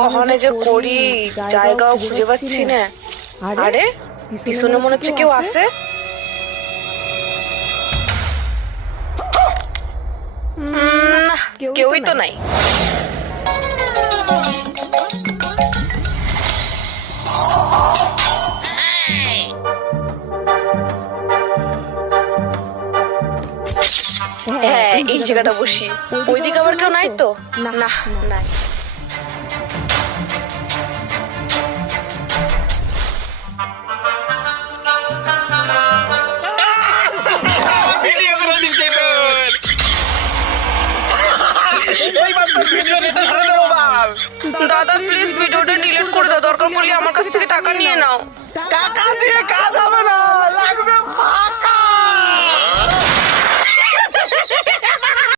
কখনো যে করি জায়গাও খুঁজে পাচ্ছি না। আরে পিছনে মনে হচ্ছে কেউ আছে। না, কেউই তো নাই। হ্যাঁ, এই জায়গাটা বসি। ওইদিকে আবার কেউ নাই তো? না, নাই। দাদা প্লিজ ভিডিওটা ডিলিট করে দাও, দরকার পড়লে আমার কাছ থেকে টাকা নিয়ে নাও। টাকা দিয়ে কাজ হবে না, লাগবে ফাঁকা।